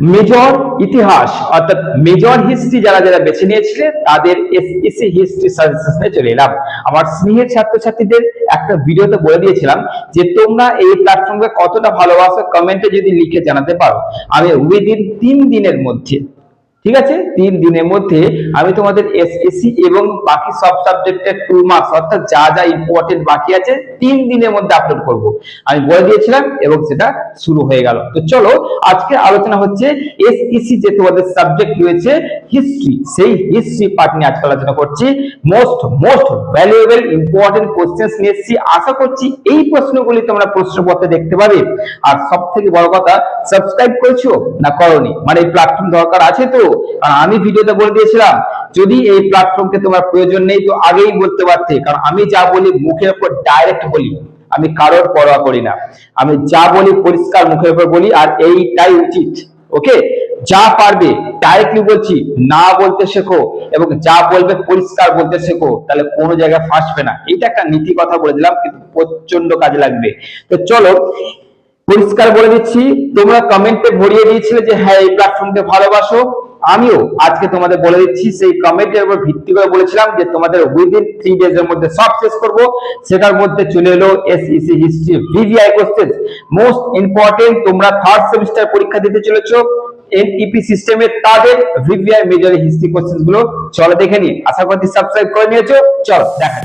Major ইতিহাস অর্থাৎ major history যারা যারা বেছে নিয়েছিলেন তাদের এসএসসি হিস্ট্রি সাজেশনে চলে এলাম। আমার স্নেহের ছাত্রছাত্রীদের একটা ভিডিওতে বলে দিয়েছিলাম যে তোমরা এই প্ল্যাটফর্মকে কতটা ভালোবাসো, কমেন্টে যদি লিখে জানাতে পারো, আমি উইদিন 3 দিনের মধ্যে, ঠিক আছে, 3 দিনের মধ্যে আমি তোমাদের এসএসসি এবং বাকি সব সাবজেক্টের 2 মার্কস অর্থাৎ যা যা ইম্পর্টেন্ট বাকি আছে 3 দিনের মধ্যে আপলোড করব, আমি বলে দিয়েছিলাম এবং সেটা শুরু হয়ে গেল। তো চলো আজকে আলোচনা হচ্ছে এসএসসি যে তোমাদের সাবজেক্ট রয়েছে হিস্ট্রি, সেই হিস্ট্রি পার্ট নিয়ে আজকে আলোচনা করছি। মোস্ট ভ্যালুয়েবল ইম্পর্টেন্ট কোশ্চেন্স নিয়ে এসেছি, আশা করছি এই প্রশ্নগুলি তোমরা প্রশ্নপত্রে দেখতে পাবে। আর সব থেকে বড় কথা, সাবস্ক্রাইব করেছো না করোনি, মানে এই প্ল্যাটফর্ম দরকার আছে তো? কারণ আমি ভিডিওতে বলে দিয়েছিলাম যদি এই প্ল্যাটফর্মকে তোমার প্রয়োজন নেই তো আগেই বলতে পারতে, কারণ আমি যা বলি মুখের উপর ডাইরেক্ট বলি, আমি কারোর পরোয়া করি না, আমি যা বলি পরিষ্কার মুখের উপর বলি, আর এইটাই উচিত। ওকে, যা পারবে ডাইরেক্টলি বলছি, না বলতে শেখো এবং যা বলবে পরিষ্কার বলতে শেখো, তাহলে কোনো জায়গায় ফাঁসবে না। এটা একটা নীতি কথা বলে দিলাম, কিন্তু প্রচন্ড কাজে লাগবে। তো চলো পরিষ্কার বলে দিচ্ছি, তোমরা কমেন্টে ভরিয়ে দিয়েছিলে যে হ্যাঁ এই প্ল্যাটফর্মকে ভালোবাসো, আমিও আজকে তোমাদের বলে দিচ্ছি সেই কমেন্টের উপর ভিত্তি করে বলেছিলাম যে তোমাদের উইদিন 3 ডেজ এর মধ্যে সব শেষ করব। সেটার মধ্যে চলে এলো SEC history VVI question, most important. তোমরা 3rd সেমিস্টার পরীক্ষা দিতে চলেছো এনইপি সিস্টেমে, তাদের ভিভিআই মেজর হিস্ট্রি কোশ্চেন গুলো চলো দেখে নি। আশা করছি সাবস্ক্রাইব করে নিয়েছো, চলো দেখা